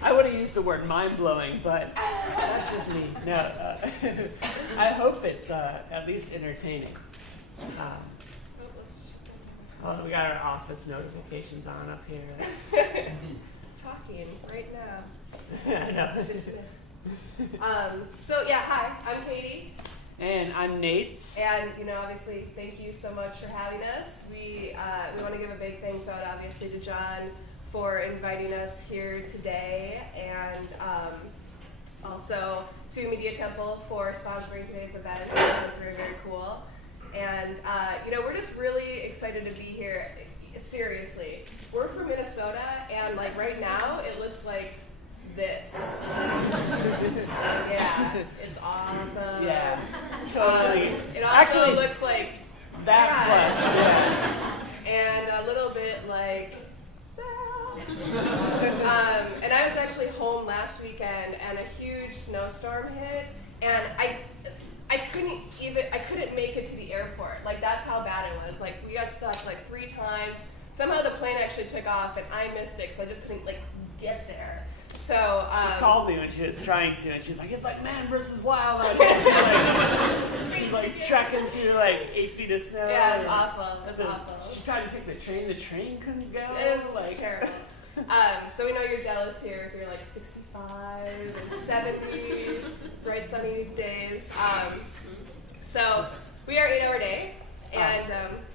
I would have used the word mind-blowing, but that's just me. No, I hope it's at least entertaining. Well, we got our office notifications on up here. Talking right now. I know. Dismiss. So yeah, hi, I'm Katie. And I'm Nate. And obviously, thank you so much for having us. We want to give a big thanks out, obviously, to John for inviting us here today, and also to Media Temple for sponsoring today's event. That's very, very cool. And we're just really excited to be here. Seriously, we're from Minnesota, and like right now, it looks like this. Yeah, it's awesome. Yeah, totally. It also actually looks like that plus. Yeah. And a little bit like and I was actually home last weekend, and a huge snowstorm hit, and I couldn't make it to the airport. Like, that's how bad it was. Like, we got stuck like 3 times. Somehow the plane actually took off, and I missed it because I just couldn't get there. So she called me when she was trying to, and she's like, "It's like man versus wild out here." She's like trekking through like 8 feet of snow. Yeah, it's awful. It's awful. She tried to take the train. The train couldn't go. It was like terrible. So we know you're jealous here if you're like 65 and 70 bright sunny days. So we are 8-hour day, and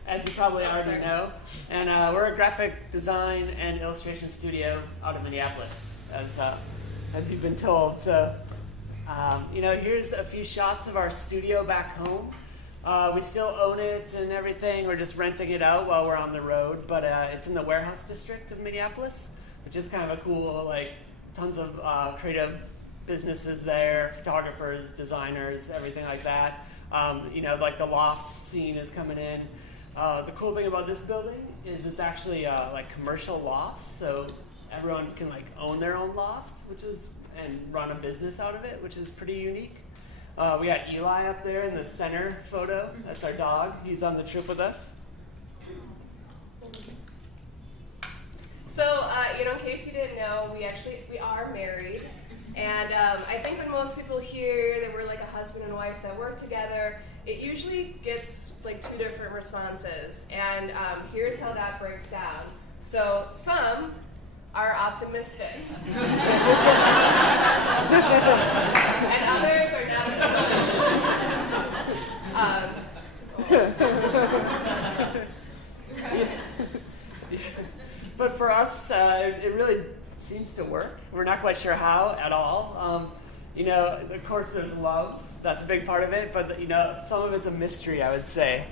as you probably already know, and we're a graphic design and illustration studio out of Minneapolis, as you've been told. So here's a few shots of our studio back home. We still own it and everything. We're just renting it out while we're on the road, but it's in the warehouse district of Minneapolis, which is kind of a cool, tons of creative businesses there, photographers, designers, everything like that. The loft scene is coming in. The cool thing about this building is it's actually commercial lofts, so everyone can own their own loft, and run a business out of it, which is pretty unique. We got Eli up there in the center photo. That's our dog. He's on the trip with us. So, in case you didn't know, we are married. And I think when most people hear that we're like a husband and wife that work together, it usually gets 2 different responses. And here's how that breaks down. So some are optimistic. And others are not so much. But for us, it really seems to work. We're not quite sure how at all. Of course, there's love. That's a big part of it. But some of it's a mystery, I would say.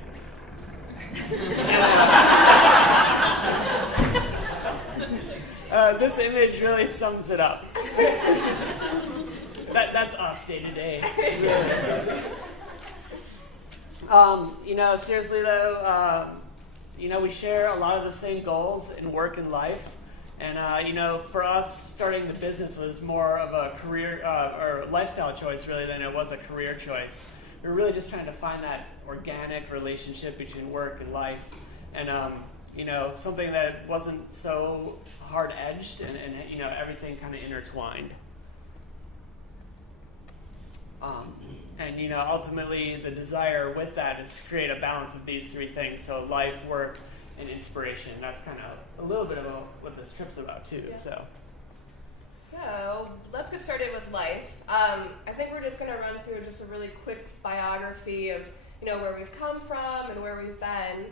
This image really sums it up. That's us day to day. Seriously though, we share a lot of the same goals in work and life. And, for us, starting the business was more of a career or lifestyle choice, really, than it was a career choice. We were really just trying to find that organic relationship between work and life, and, something that wasn't so hard-edged and everything kind of intertwined. Ultimately, the desire with that is to create a balance of these 3 things, so life, work, and inspiration. That's kind of a little bit about what this trip's about too. Yeah. So let's get started with life. I think we're just going to run through just a really quick biography of where we've come from and where we've been.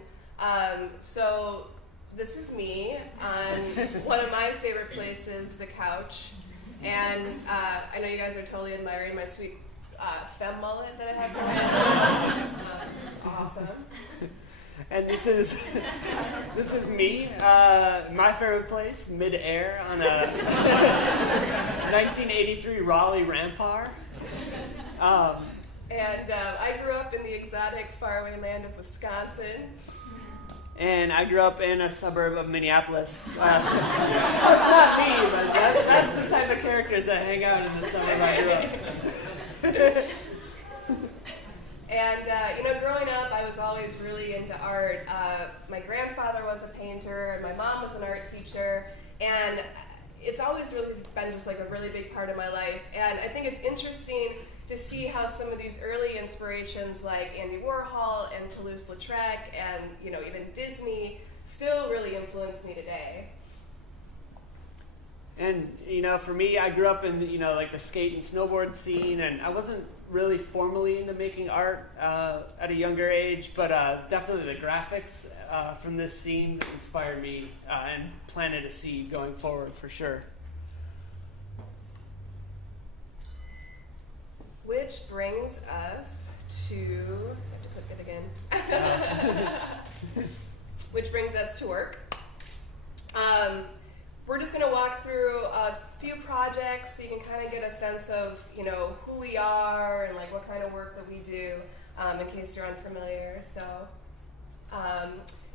So this is me on one of my favorite places, the couch, and I know you guys are totally admiring my sweet femme mullet that I have going on. It's awesome. And this is me, my favorite place, midair on a 1983 Raleigh Rampart. I grew up in the exotic faraway land of Wisconsin. And I grew up in a suburb of Minneapolis. It's not me, but that's the type of characters that hang out in the suburb I grew up in. And, growing up, I was always really into art. My grandfather was a painter, and my mom was an art teacher, and it's always really been just like a really big part of my life. And I think it's interesting to see how some of these early inspirations like Andy Warhol and Toulouse-Lautrec and, even Disney still really influence me today. And, for me, I grew up in, like the skate and snowboard scene, and I wasn't really formally into making art at a younger age, but definitely the graphics from this scene inspired me and planted a seed going forward for sure. Which brings us to, I have to click it again. Which brings us to work. We're just going to walk through a few projects so you can kind of get a sense of, who we are and like what kind of work that we do, in case you're unfamiliar. So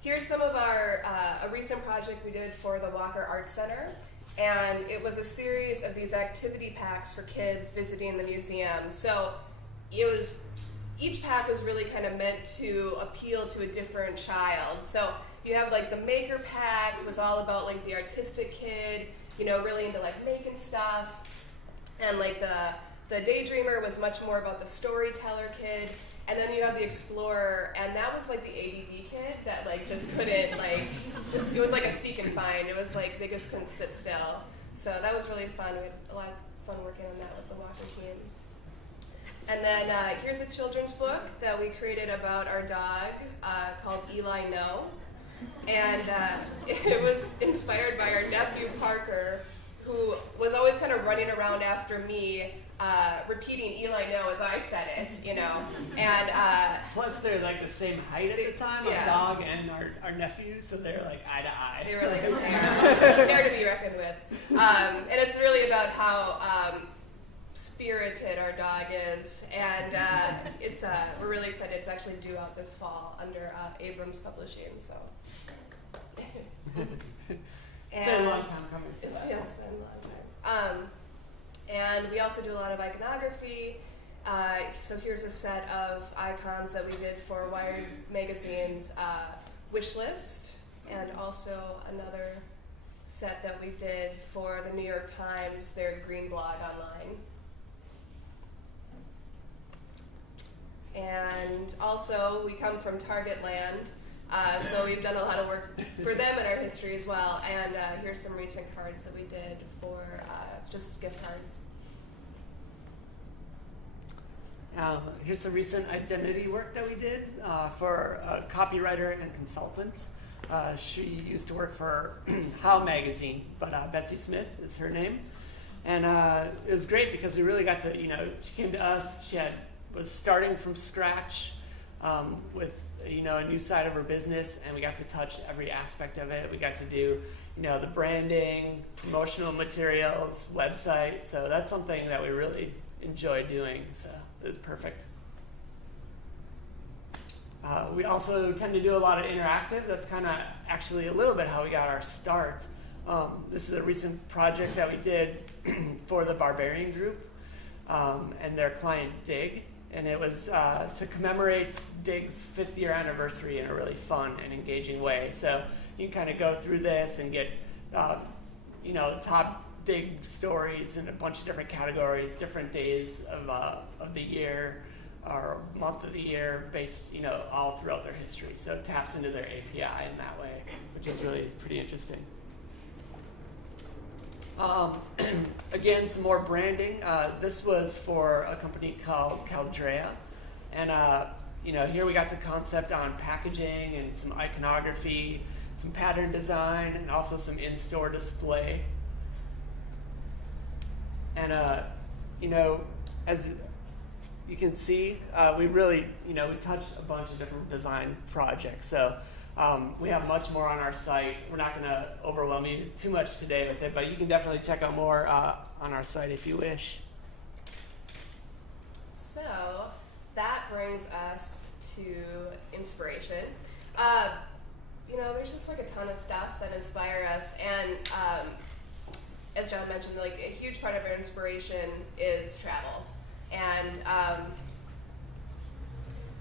here's some of our, a recent project we did for the Walker Art Center. And it was a series of these activity packs for kids visiting the museum. So each pack was really kind of meant to appeal to a different child. So you have like the maker pack, it was all about like the artistic kid, really into like making stuff. And like the daydreamer was much more about the storyteller kid. And then you have the explorer, and that was like the ADD kid that like just couldn't it was like a seek and find. It was like they just couldn't sit still. So that was really fun. We had a lot of fun working on that with the Walker team. And then here's a children's book that we created about our dog called Eli No. And it was inspired by our nephew Parker, who was always kind of running around after me, repeating Eli No as I said it, And plus they're like the same height at the time, our dog and our nephew, so they're like eye to eye. They were like a pair to be reckoned with. And it's really about how spirited our dog is, and we're really excited. It's actually due out this fall under Abrams Publishing. So it's been a long time coming. It's been a long time. And we also do a lot of iconography. So here's a set of icons that we did for Wired Magazine's wish list, and also another set that we did for the New York Times, their green blog online. And also, we come from Target Land, so we've done a lot of work for them in our history as well. And here's some recent cards that we did for just gift cards. Here's some recent identity work that we did for a copywriter and consultant. She used to work for How Magazine, but Betsy Smith is her name. And it was great because we really got to, she came to us, was starting from scratch with, a new side of her business, and we got to touch every aspect of it. We got to do, the branding, promotional materials, website. So that's something that we really enjoy doing. So it was perfect. We also tend to do a lot of interactive. That's kind of actually a little bit how we got our start. This is a recent project that we did for the Barbarian Group and their client Dig. And it was to commemorate Dig's 5th year anniversary in a really fun and engaging way. So you can kind of go through this and get, top Dig stories in a bunch of different categories, different days of the year or month of the year, based, all throughout their history. So it taps into their API in that way, which is really pretty interesting. Again, some more branding. This was for a company called Caldrea. And, here we got to concept on packaging and some iconography, some pattern design, and also some in-store display. And, as you can see, we really, we touch a bunch of different design projects. So we have much more on our site. We're not going to overwhelm you too much today with it, but you can definitely check out more on our site if you wish. So that brings us to inspiration. There's just like a ton of stuff that inspire us, and as John mentioned, like a huge part of our inspiration is travel. And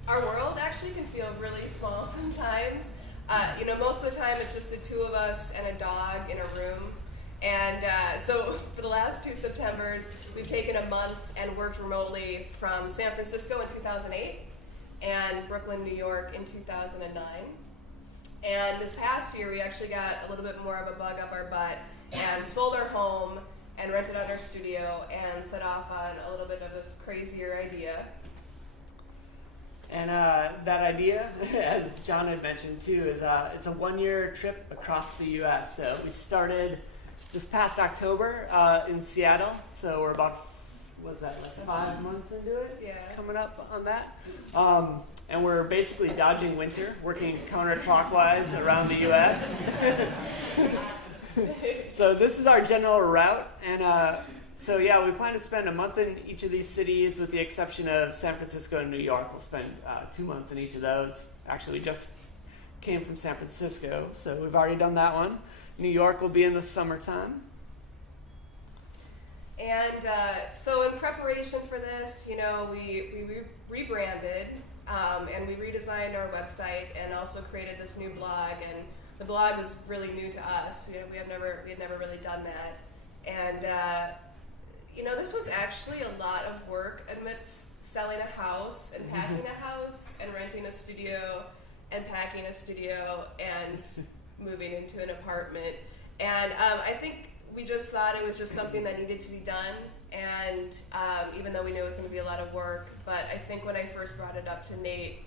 our world actually can feel really small sometimes. Most of the time it's just the two of us and a dog in a room. And so for the last 2 Septembers, we've taken a month and worked remotely from San Francisco in 2008 and Brooklyn, New York in 2009. And this past year, we actually got a little bit more of a bug up our butt and sold our home and rented out our studio and set off on a little bit of this crazier idea. And that idea, as John had mentioned too, is it's a 1-year trip across the U.S. So we started this past October in Seattle. So we're about, 5 months into it? Yeah. Coming up on that. And we're basically dodging winter, working counterclockwise around the U.S. So this is our general route, and we plan to spend a month in each of these cities, with the exception of San Francisco and New York. We'll spend 2 months in each of those. Actually, we just came from San Francisco, so we've already done that one. New York will be in the summertime. And so in preparation for this, we rebranded and we redesigned our website and also created this new blog. And the blog was really new to us. We had never really done that. And this was actually a lot of work amidst selling a house and packing a house and renting a studio and packing a studio and moving into an apartment. And I think we just thought it was just something that needed to be done. And even though we knew it was going to be a lot of work, but I think when I first brought it up to Nate,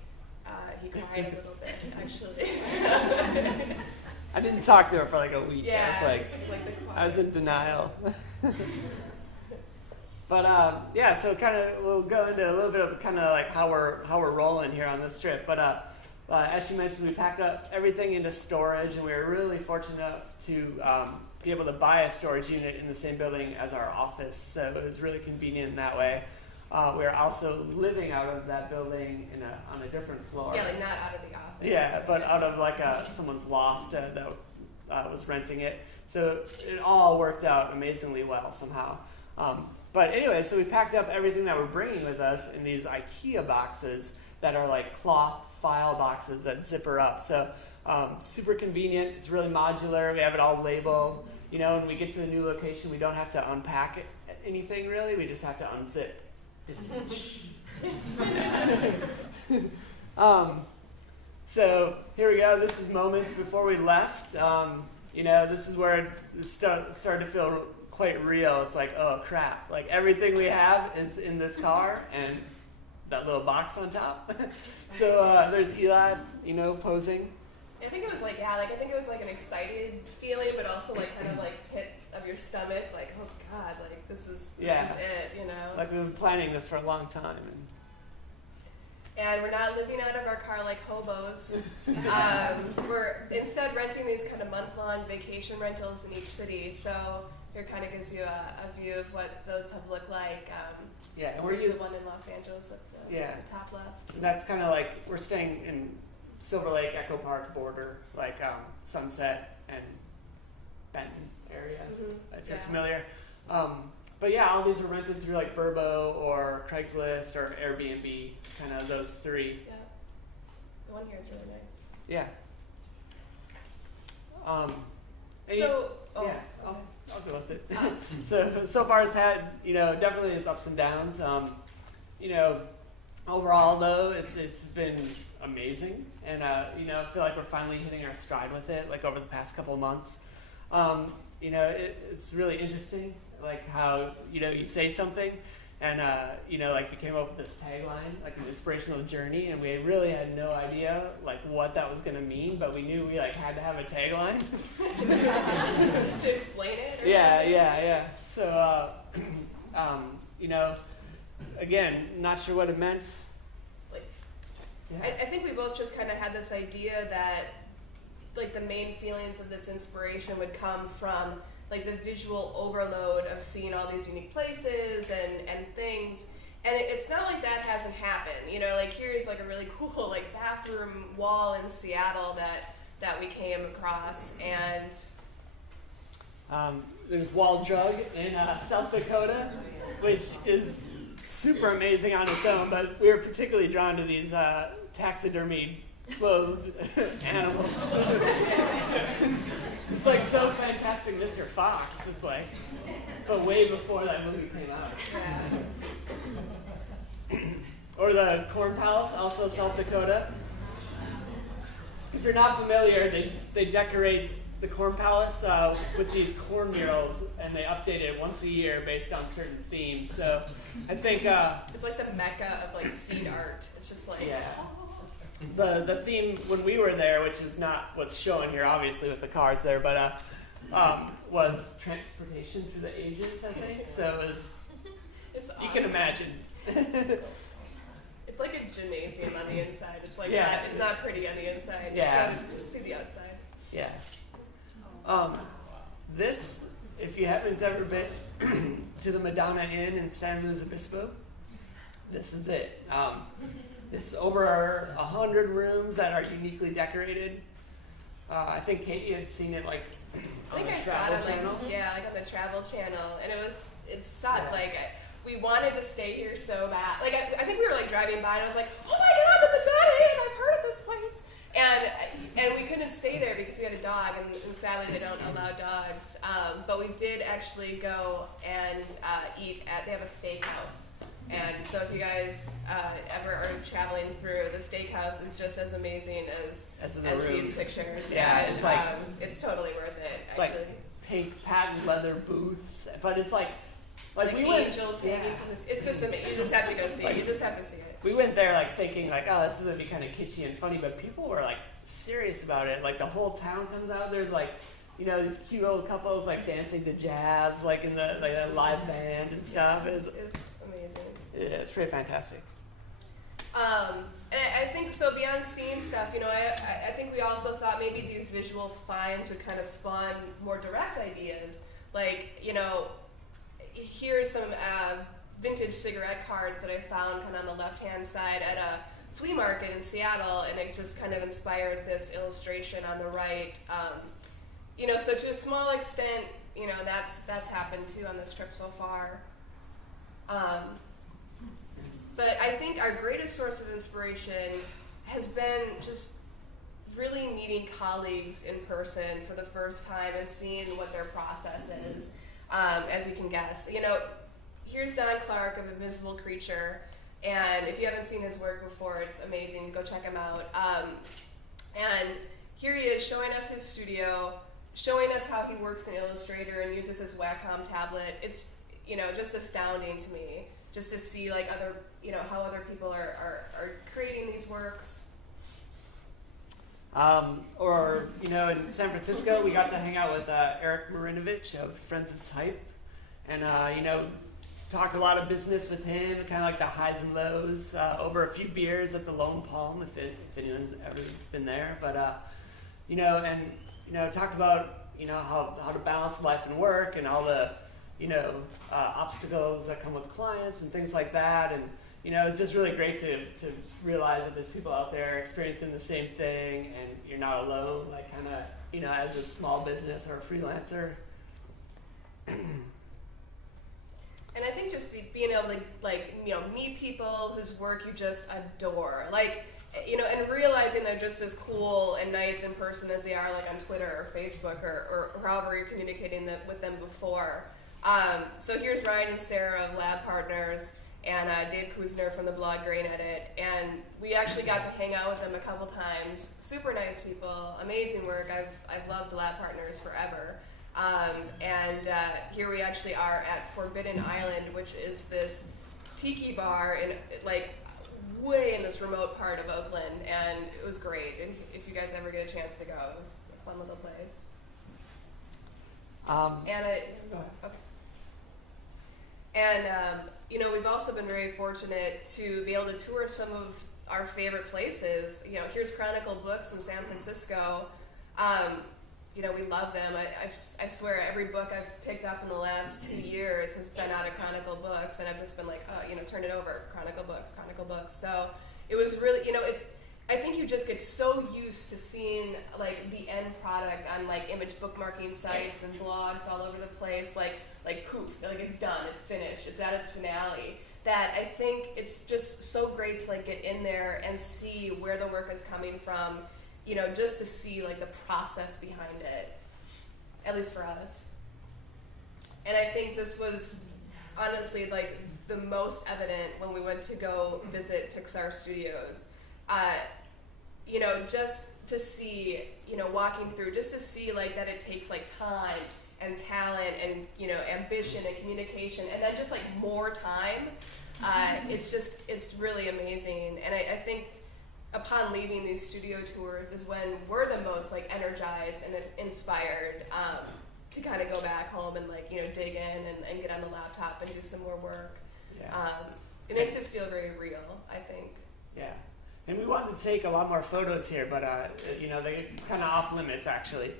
he cried a little bit, actually. So. I didn't talk to her for like a week. Yeah, I was in denial. But so kind of we'll go into a little bit of kind of like how we're rolling here on this trip. But as she mentioned, we packed up everything into storage, and we were really fortunate enough to be able to buy a storage unit in the same building as our office. So it was really convenient in that way. We're also living out of that building on a different floor. Yeah, like not out of the office. Yeah, but out of like someone's loft that was renting it. So it all worked out amazingly well somehow. But anyway, so we packed up everything that we're bringing with us in these IKEA boxes that are like cloth file boxes that zipper up. So super convenient. It's really modular. We have it all labeled. When we get to the new location, we don't have to unpack anything really. We just have to unzip. So here we go. This is moments before we left. This is where it started to feel quite real. It's like, oh crap! Like everything we have is in this car, and that little box on top. So there's Eli, posing. I think it was like an excited feeling, but also like kind of like pit of your stomach, like, oh God, like this is it, Like we've been planning this for a long time. And we're not living out of our car like hobos. We're instead renting these kind of month-long vacation rentals in each city. So here kind of gives you a view of what those have looked like. And where's the one in Los Angeles at the top left? And that's kind of like we're staying in Silver Lake, Echo Park border, like Sunset and Benton area, if you're familiar. But all these were rented through like Vrbo or Craigslist or Airbnb, kind of those three. Yeah, the one here is really nice. Yeah. I'll go with it. So far it's had, definitely its ups and downs. Overall though, it's been amazing, and I feel like we're finally hitting our stride with it, like over the past couple of months. It's really interesting, like how you say something, and like we came up with this tagline, like an inspirational journey, and we really had no idea like what that was going to mean, but we knew we like had to have a tagline to explain it. Yeah. So again, not sure what it meant. Like, Yeah. I think we both just kind of had this idea that like the main feelings of this inspiration would come from like the visual overload of seeing all these unique places and things. And it's not like that hasn't happened, you know, like here's like a really cool like bathroom wall in Seattle that we came across. And there's Wall Drug in South Dakota, which is super amazing on its own, but we were particularly drawn to these taxidermy clothed animals. It's like so fantastic, Mr. Fox. It's like, but way before that movie came out. Or the Corn Palace, also South Dakota. If you're not familiar, they decorate the Corn Palace with these corn murals, and they update it once a year based on certain themes. So I think it's like the mecca of like seed art. It's just like the theme when we were there, which is not what's showing here, obviously with the cards there, but was transportation through the ages. I think so. It was. You can imagine. It's like a gymnasium on the inside. It's like it's not pretty on the inside. Just see the outside. Yeah. This, if you haven't ever been to the Madonna Inn in San Luis Obispo, this is it. It's over 100 rooms that are uniquely decorated. I think Katie had seen it like I think I saw it on like on the Travel Channel, and it sucked. Like we wanted to stay here so bad. Like I think we were like driving by, and I was like, oh my god, the Madonna Inn! I've heard of this place. And we couldn't stay there because we had a dog, and sadly they don't allow dogs. But we did actually go and eat they have a steakhouse. And so if you guys ever are traveling through, the steakhouse is just as amazing as these pictures. Yeah, it's like it's totally worth it. It's actually. Like pink patent leather booths, but it's like we angels hanging from this. It's just amazing. You just have to go see it. You just have to see it. We went there like thinking like, oh, this is gonna be kind of kitschy and funny, but people were like serious about it. Like the whole town comes out. There's like, you know, these cute old couples like dancing to jazz, like in the like a live band and stuff. It's amazing. Yeah, it's pretty fantastic. And I think so beyond seeing stuff, you know, I think we also thought maybe these visual finds would kind of spawn more direct ideas. Like, you know, here's some vintage cigarette cards that I found kind of on the left-hand side at a flea market in Seattle, and it just kind of inspired this illustration on the right. You know, so to a small extent, you know, that's happened too on this trip so far. But I think our greatest source of inspiration has been just really meeting colleagues in person for the first time and seeing what their process is, as you can guess. You know, here's Don Clark of Invisible Creature, and if you haven't seen his work before, it's amazing. Go check him out. And here he is showing us his studio, showing us how he works in Illustrator and uses his Wacom tablet. It's, you know, just astounding to me just to see like how other people are creating these works. Or, you know, in San Francisco, we got to hang out with Eric Marinovich of Friends of Type, and, you know, talked a lot of business with him, kind of like the highs and lows, over a few beers at the Lone Palm, if anyone's ever been there. But, you know, and, you know, talked about, you know, how to balance life and work and all the, you know, obstacles that come with clients and things like that. And, you know, it's just really great to realize that there's people out there experiencing the same thing and you're not alone, like kind of, you know, as a small business or a freelancer. And I think just being able to, like, you know, meet people whose work you just adore. Like, you know, and realizing they're just as cool and nice in person as they are, like, on Twitter or Facebook or however you're communicating with them before. So here's Ryan and Sarah of Lab Partners and Dave Kuzner from the blog Grain Edit. And we actually got to hang out with them a couple times. Super nice people, amazing work. I've loved Lab Partners forever. And here we actually are at Forbidden Island, which is this tiki bar in like way in this remote part of Oakland, and it was great. And if you guys ever get a chance to go, it was a fun little place. And we've also been very fortunate to be able to tour some of our favorite places. Here's Chronicle Books in San Francisco. We love them. I swear every book I've picked up in the last 2 years has been out of Chronicle Books, and I've just been like, turn it over, Chronicle Books. So it was really, I think you just get so used to seeing like the end product on like image bookmarking sites and blogs all over the place, like poof, like it's done, it's finished, it's at its finale. That I think it's just so great to like get in there and see where the work is coming from, just to see like the process behind it, at least for us. And I think this was honestly like the most evident when we went to go visit Pixar Studios. Just to see, walking through, just to see like that it takes like time and talent and, ambition and communication, and then just like more time. It's really amazing. And I think upon leaving these studio tours is when we're the most like energized and inspired to kind of go back home and like, dig in and get on the laptop and do some more work. Yeah. It makes it feel very real, I think. Yeah. And we wanted to take a lot more photos here, but it's kind of off limits actually.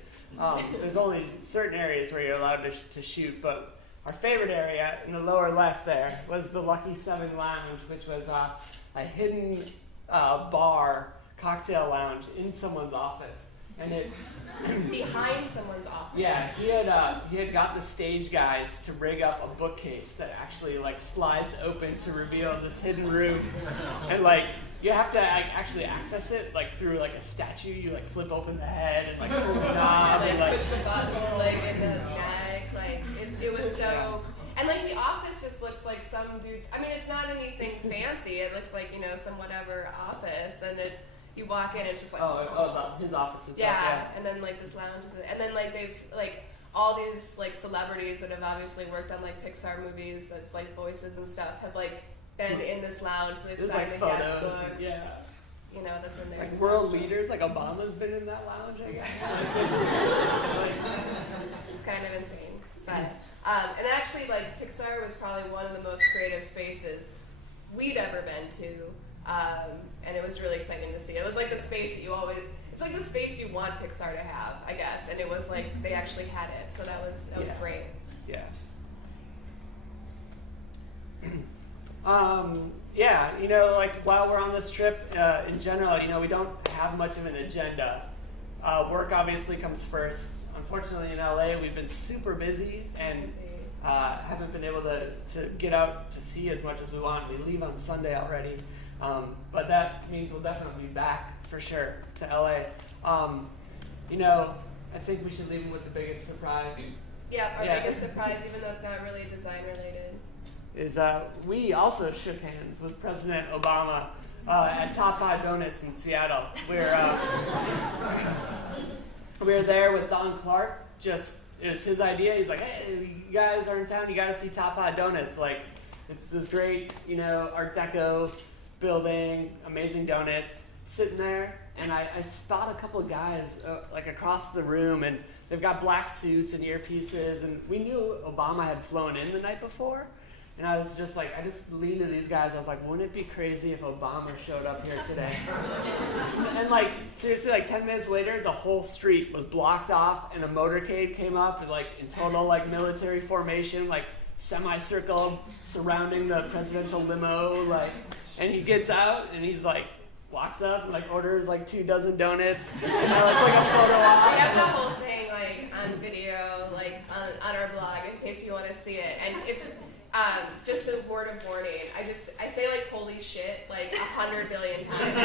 There's only certain areas where you're allowed to shoot, but our favorite area in the lower left there was the Lucky 7 Lounge, which was a hidden bar, cocktail lounge in someone's office. And it behind someone's office. Yeah, he had got the stage guys to rig up a bookcase that actually like slides open to reveal this hidden room, and like you have to actually access it like through like a statue. You like flip open the head and like pull the knob and like push the button like in the neck. Like it was so. And like the office just looks like some dude's. I mean, it's not anything fancy. It looks like some whatever office, and you walk in, it's just like his office itself. Yeah, and then like this lounge is, and then like they've like all these like celebrities that have obviously worked on like Pixar movies as like voices and stuff have like been in this lounge. They've signed the guest books. Yeah. That's in there. Like world leaders, like Obama's been in that lounge, I guess. It's kind of insane, but. And actually, like, Pixar was probably one of the most creative spaces we'd ever been to, and it was really exciting to see. It was like the space that it's like the space you want Pixar to have, I guess, and it was like they actually had it, so that was great. Yeah. Like while we're on this trip, in general, we don't have much of an agenda. Work obviously comes first. Unfortunately, in LA, we've been super busy and haven't been able to get out to see as much as we want. We leave on Sunday already, but that means we'll definitely be back for sure to LA. I think we should leave them with the biggest surprise. Yeah, our biggest surprise, even though it's not really design related, is we also shook hands with President Obama at Top Pie Donuts in Seattle. We were there with Don Clark. It was his idea. He's like, hey, you guys are in town. You got to see Top Pie Donuts. Like, it's this great, Art Deco building, amazing donuts. Sitting there, and I spot a couple of guys like across the room, and they've got black suits and earpieces. And we knew Obama had flown in the night before. And I was just like, I just leaned to these guys. I was like, wouldn't it be crazy if Obama showed up here today? And like, seriously, like 10 minutes later, the whole street was blocked off and a motorcade came up and like in total like military formation, like semicircle surrounding the presidential limo. Like, and he gets out and he's like, walks up and like orders like 24 donuts. And it's like a photo op. We have the whole thing like on video, like on our blog in case you want to see it. And if just a word of warning, I say like holy shit like 100 billion times.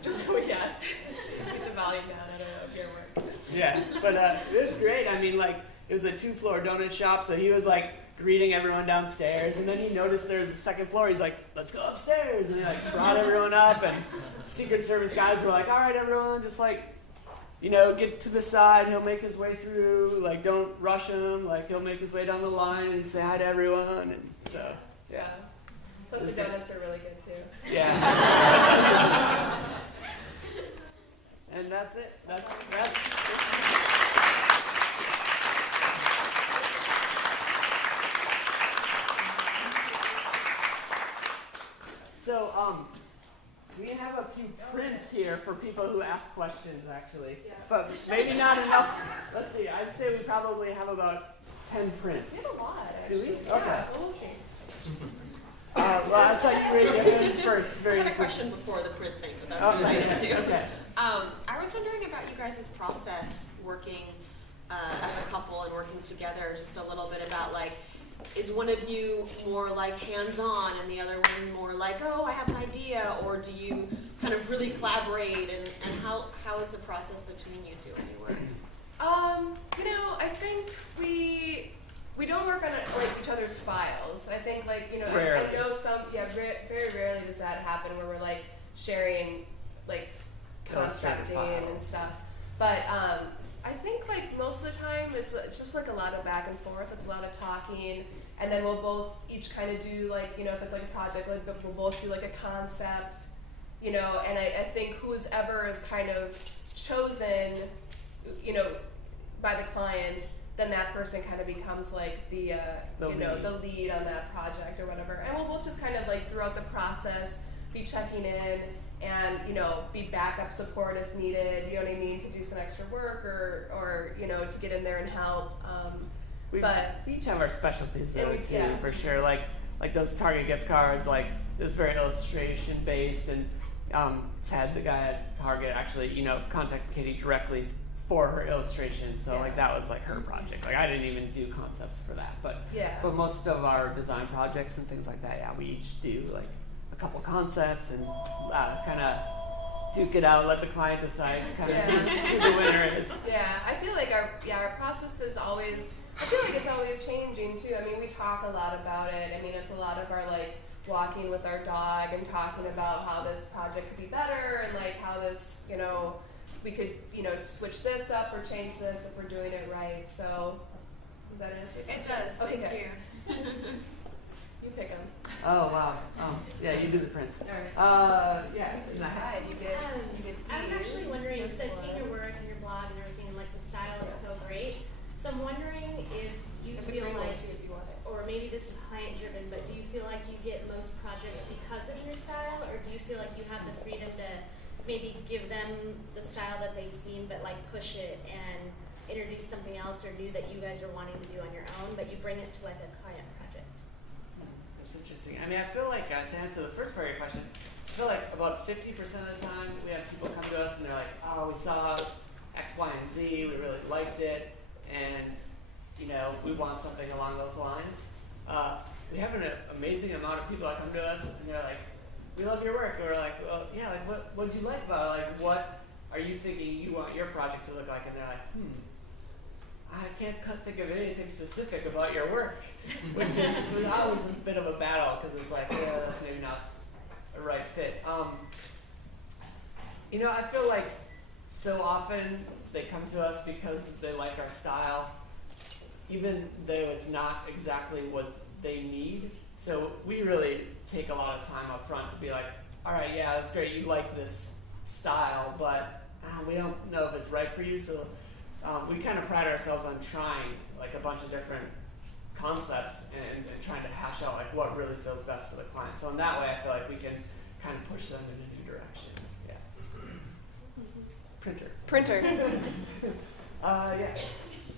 Just like holy shit. So keep the volume down. I don't know if you're working. Yeah, but it was great. I mean, like it was a 2-floor donut shop, so he was like greeting everyone downstairs, and then he noticed there was a second floor. He's like, let's go upstairs, and he like brought everyone up, and Secret Service guys were like, all right, everyone, just like, get to the side. He'll make his way through. Like, don't rush him. Like, he'll make his way down the line and say hi to everyone. And so, yeah. Plus, the donuts are really good too. Yeah. And that's it. That's few prints here for people who ask questions, actually. Yeah. But maybe not enough. Let's see, I'd say we probably have about 10 prints. We have a lot, Do actually. we? Yeah, Okay. we'll see. Well, I saw you raise your hand first. I Very had a question before the print thing, but that's Okay. exciting too. Okay. I was wondering about you guys' process working as a couple and working together, just a little bit about like, is one of you more like hands-on and the other one more like, oh, I have an idea, or do you kind of really collaborate, and how is the process between you two anyway? I think we don't work on like each other's files. I think like I Rarely. know very rarely does that happen where we're like sharing like Illustrated concepting files. and stuff. But I think like most of the time it's just like a lot of back and forth. It's a lot of talking, and then we'll both each kind of do like if it's like a project, like we'll both do like a concept, and I think whoever is kind of chosen, by the client, then that person kind of becomes like the lead on that project or whatever. And we'll both just kind of like throughout the process be checking in and be backup support if needed. You know what I mean, to do some extra work or to get in there and help. We each have our specialties though too, yeah. for sure. Like those Target gift cards, like it was very illustration based, and had the guy at Target actually, contacted Katie directly for her illustration. So like that was like her project. Like I didn't even do concepts for that, but most of our design projects and things like that, we each do like a couple concepts and kind of duke it out, let the client decide kind of who the winner is. Yeah, I feel like our process is always. I feel like it's always changing too. I mean, we talk a lot about it. I mean, it's a lot of our like walking with our dog and talking about how this project could be better and like how this, we could, switch this up or change this if we're doing it right. So, does that answer? It does. Okay. Thank you. You pick them. Oh wow. Yeah, you do the prints. All right. Yeah. Decide. You get. I was actually wondering, this so I've seen one. your work and your blog and everything, and like the style is Yes. so great. So I'm wondering if you It's a feel green one like, too if you want it. or maybe this is client driven, but do you feel like you get most projects because of your style, or do you feel like you have the freedom to maybe give them the style that they've seen, but like push it and introduce something else or new that you guys are wanting to do on your own, but you bring it to like a client project? That's interesting. I mean, I feel like to answer the first part of your question, I feel like about 50% of the time we have people come to us and they're like, oh, we saw X, Y, and Z, we really liked it, and we want something along those lines. We have an amazing amount of people that come to us and they're like, we love your work. Or we're like, well, yeah, like what did you like about it? Like, what are you thinking you want your project to look like? And they're like, I can't think of anything specific about your work, which was always a bit of a battle because it's like, yeah, that's maybe not a right fit. I feel like so often they come to us because they like our style, even though it's not exactly what they need. So we really take a lot of time up front to be like, all right, yeah, that's great, you like this style, but we don't know if it's right for you. So we kind of pride ourselves on trying like a bunch of different concepts and trying to hash out like what really feels best for the client. So in that way, I feel like we can kind of push them in a new direction. Yeah. Printer. Yeah.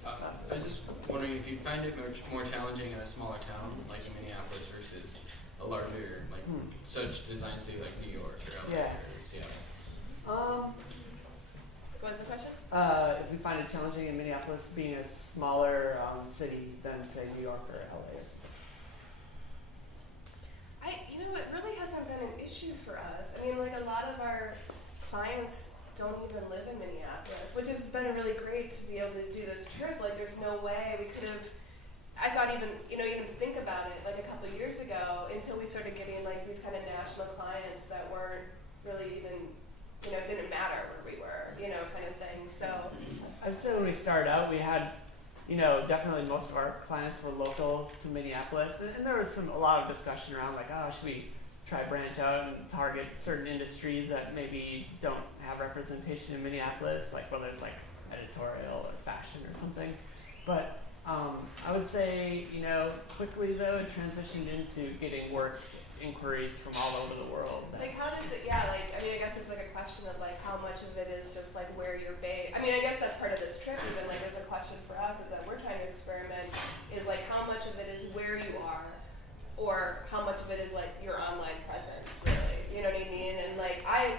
I was just wondering if you find it much more challenging in a smaller town like in Minneapolis versus a larger, like such design city like New York or LA or Seattle. What's the question? If we find it challenging in Minneapolis being a smaller city than say New York or LA or something. It really hasn't been an issue for us. I mean, like a lot of our clients don't even live in Minneapolis, which has been really great to be able to do this trip. Like, there's no way we could have. I thought even think about it like a couple of years ago until we started getting like these kind of national clients that weren't really even, it didn't matter where we were, kind of thing. So I'd say when we started out, we had, definitely most of our clients were local to Minneapolis, and there was a lot of discussion around like, oh, should we try branch out and target certain industries that maybe don't have representation in Minneapolis, like whether it's like editorial or fashion or something. But I would say, quickly though, it transitioned into getting work inquiries from all over the world. Like, how does it, yeah, like, I mean, I guess it's like a question of, like, how much of it is just, like, where you're based. I mean, I guess that's part of this trip, even, like, as a question for us is that we're trying to experiment, is, like, how much of it is where you are, or how much of it is, like, your online presence, really. You know what I mean? And, like, I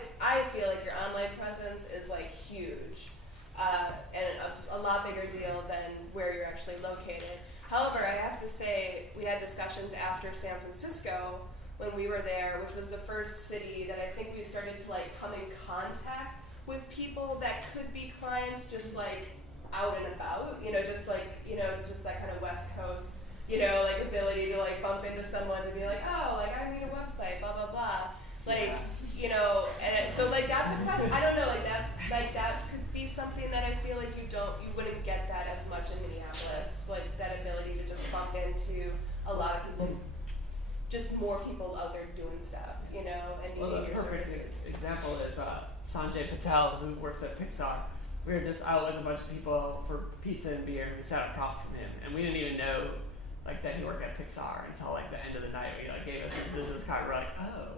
feel like your online presence is, like, huge, and a lot bigger deal than where you're actually located. However, I have to say, we had discussions after San Francisco when we were there, which was the first city that I think we started to like come in contact with people that could be clients just like out and about, you know, just like, you know, just that kind of West Coast, you know, like ability to like bump into someone and be like, oh, like I need a website, blah, blah, blah. Like, you know, and so like that's a question, I don't know, like that's, like that could be something that I feel like you wouldn't get that as much in Minneapolis, like that ability to just bump into a lot of people, just more people out there doing stuff, you know, and needing your services. Example is Sanjay Patel, who works at Pixar. We were just out with a bunch of people for pizza and beer, and we sat across from him, and we didn't even know like that he worked at Pixar until like the end of the night. We like gave us his business card. We're like, oh.